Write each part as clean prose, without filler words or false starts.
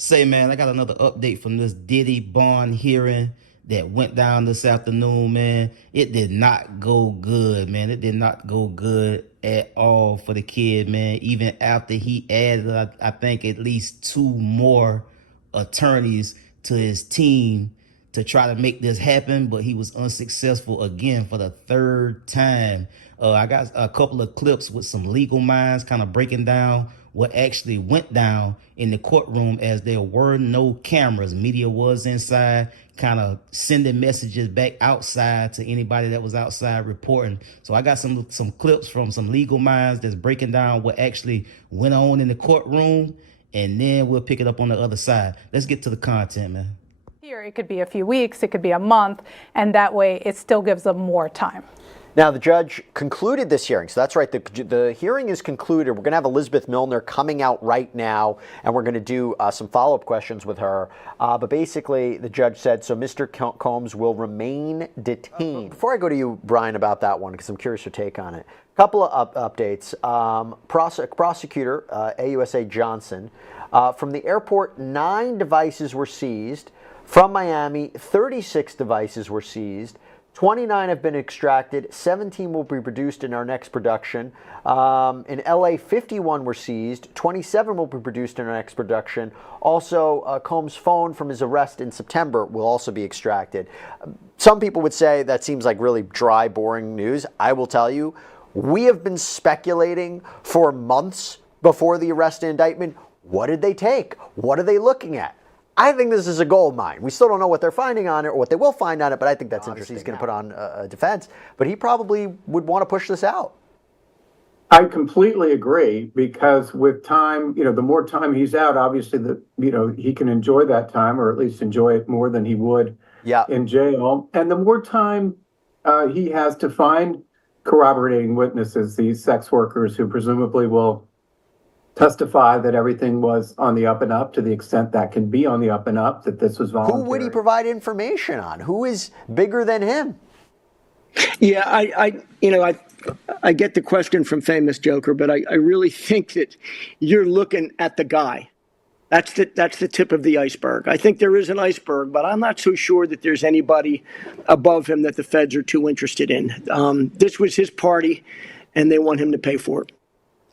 Say, man, I got another update from this Diddy bond hearing that went down this afternoon, man. It did not go good, man. It did not go good at all for the kid, man. Even after he added, I think, at least two more attorneys to his team to try to make this happen, but he was unsuccessful again for the third time. I got a couple of clips with some legal minds kind of breaking down what actually went down in the courtroom, as there were no cameras. Media was inside, kind of sending messages back outside to anybody that was outside reporting. So I got some clips from some legal minds that's breaking down what actually went on in the courtroom, and then we'll pick it up on the other side. Let's get to the content, man. Here, it could be a few weeks, it could be a month, and that way it still gives them more time. Now, the judge concluded this hearing. So that's right. The hearing is concluded. We're going to have Elizabeth Milner coming out right now, and we're going to do some follow-up questions with her. But basically, the judge said, so Mr. Combs will remain detained. Before I go to you, Brian, about that one, because I'm curious your take on it, a couple of updates. Prosecutor AUSA Johnson, from the airport, 9 devices were seized. From Miami, 36 devices were seized. 29 have been extracted. 17 will be produced in our next production. In LA, 51 were seized. 27 will be produced in our next production. Also, Combs' phone from his arrest in September will also be extracted. Some people would say that seems like really dry, boring news. I will tell you, we have been speculating for months before the arrest and indictment. What did they take? What are they looking at? I think this is a gold mine. We still don't know what they're finding on it or what they will find on it, but I think that's interesting. He's going to put on a defense, but he probably would want to push this out. I completely agree, because with time, the more time he's out, obviously, he can enjoy that time, or at least enjoy it more than he would in jail. And the more time he has to find corroborating witnesses, these sex workers who presumably will testify that everything was on the up and up, to the extent that can be on the up and up, that this was voluntary. Who would he provide information on? Who is bigger than him? Yeah, I get the question from Famous Joker, but I really think that you're looking at the guy. That's the tip of the iceberg. I think there is an iceberg, but I'm not so sure that there's anybody above him that the feds are too interested in. This was his party, and they want him to pay for it.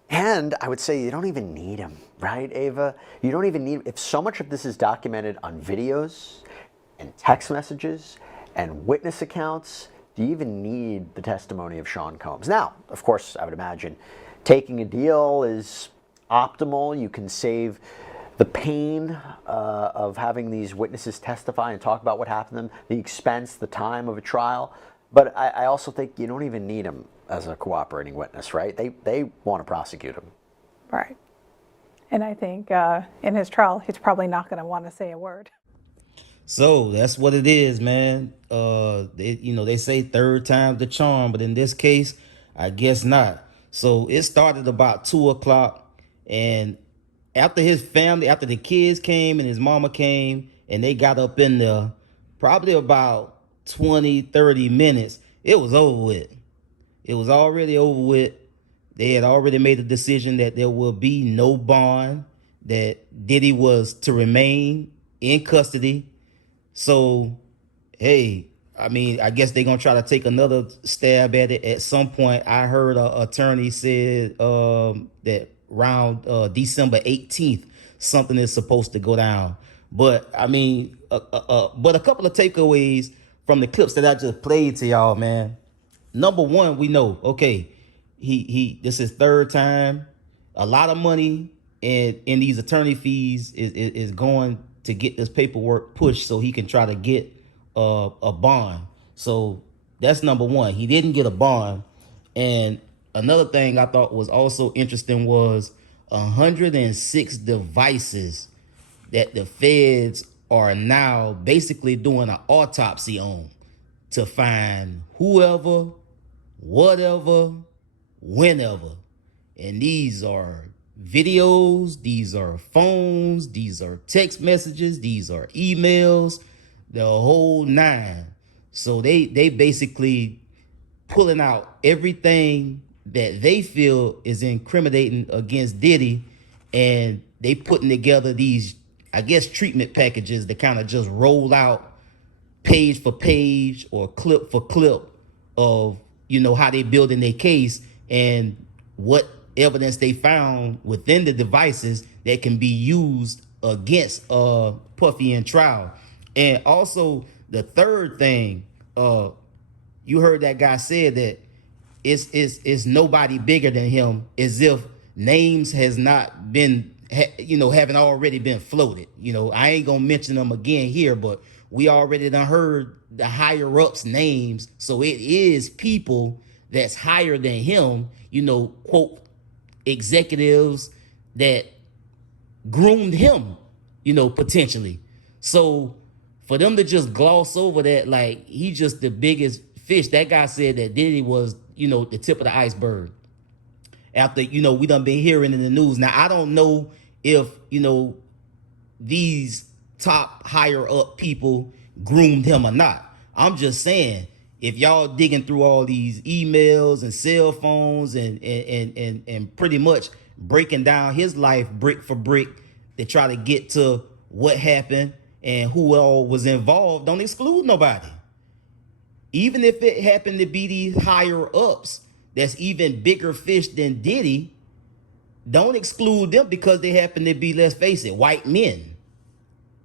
And I would say you don't even need him, right, Ava? You don't even need, if so much of this is documented on videos and text messages and witness accounts, do you even need the testimony of Sean Combs? Now, of course, I would imagine taking a deal is optimal. You can save the pain of having these witnesses testify and talk about what happened to them, the expense, the time of a trial. But I also think you don't even need him as a cooperating witness, right? They want to prosecute him. Right. And I think in his trial, he's probably not going to want to say a word. So that's what it is, man. They say third time's the charm, but in this case, I guess not. So it started about 2 o'clock, and after his family, after the kids came and his mama came, and they got up in there, probably about 20, 30 minutes, it was over with. It was already over with. They had already made a decision that there will be no bond, that Diddy was to remain in custody. So, hey, I mean, I guess they're going to try to take another stab at it at some point. I heard an attorney said that around December 18th, something is supposed to go down. But, I mean, but a couple of takeaways from the clips that I just played to y'all, man. Number one, we know, okay, this is third time. A lot of money in these attorney fees is going to get this paperwork pushed so he can try to get a bond. So that's number one. He didn't get a bond. And another thing I thought was also interesting was 106 devices that the feds are now basically doing an autopsy on to find whoever, whatever, whenever. And these are videos, these are phones, these are text messages, these are emails, the whole nine. So they basically pulling out everything that they feel is incriminating against Diddy, and they putting together these, I guess, treatment packages that kind of just roll out page for page or clip for clip of, how they building their case and what evidence they found within the devices that can be used against Puffy in trial. And also the third thing, you heard that guy said that it's nobody bigger than him, as if names has not been, haven't already been floated. I ain't gonna mention them again here, but we already done heard the higher ups names. So it is people that's higher than him, quote, executives that groomed him, potentially. So for them to just gloss over that, like he just the biggest fish. That guy said that Diddy was, the tip of the iceberg. After, we done been hearing in the news. Now, I don't know if, these top higher up people groomed him or not. I'm just saying, if y'all digging through all these emails and cell phones and pretty much breaking down his life brick for brick to try to get to what happened and who all was involved, don't exclude nobody. Even if it happened to be these higher ups that's even bigger fish than Diddy, don't exclude them because they happen to be, let's face it, white men.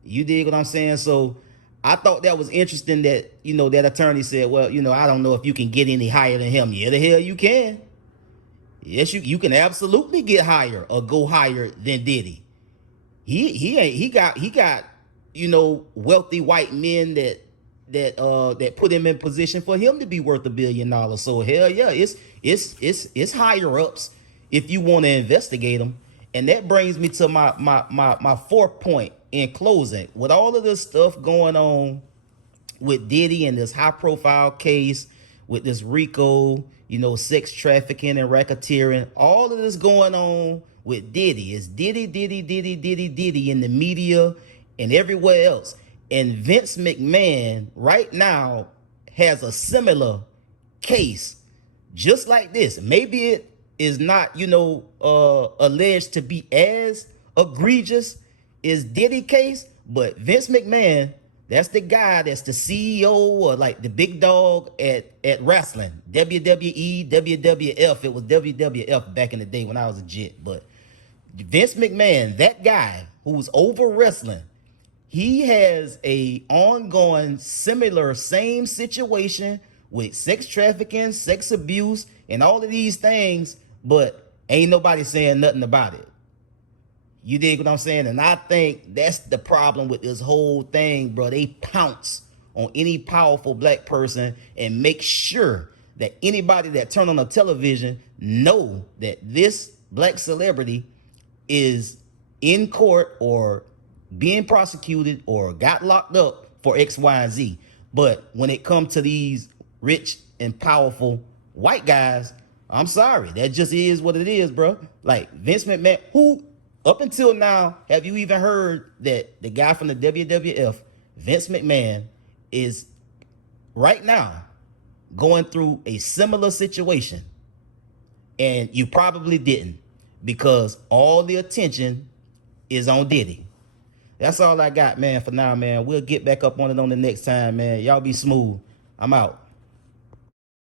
You dig what I'm saying? So I thought that was interesting that, that attorney said, well, I don't know if you can get any higher than him. Yeah, the hell you can. Yes, you can absolutely get higher or go higher than Diddy. He got wealthy white men that put him in position for him to be worth $1 billion. So hell yeah, it's higher ups if you want to investigate them. And that brings me to my fourth point in closing. With all of this stuff going on with Diddy and this high profile case with this RICO, sex trafficking and racketeering, all of this going on with Diddy is Diddy in the media and everywhere else. And Vince McMahon right now has a similar case just like this. Maybe it is not, alleged to be as egregious as Diddy case, but Vince McMahon, that's the guy that's the CEO or like the big dog at wrestling, WWE, WWF. It was WWF back in the day when I was a jit, but Vince McMahon, that guy who's over wrestling, he has a ongoing similar same situation with sex trafficking, sex abuse, and all of these things, but ain't nobody saying nothing about it. You dig what I'm saying? And I think that's the problem with this whole thing, bro. They pounce on any powerful black person and make sure that anybody that turn on the television know that this black celebrity is in court or being prosecuted or got locked up for X, Y, and Z. But when it comes to these rich and powerful white guys, I'm sorry. That just is what it is, bro. Like Vince McMahon, who up until now, have you even heard that the guy from the WWF, Vince McMahon, is right now going through a similar situation? And you probably didn't, because all the attention is on Diddy. That's all I got, man, for now, man. We'll get back up on it on the next time, man. Y'all be smooth. I'm out.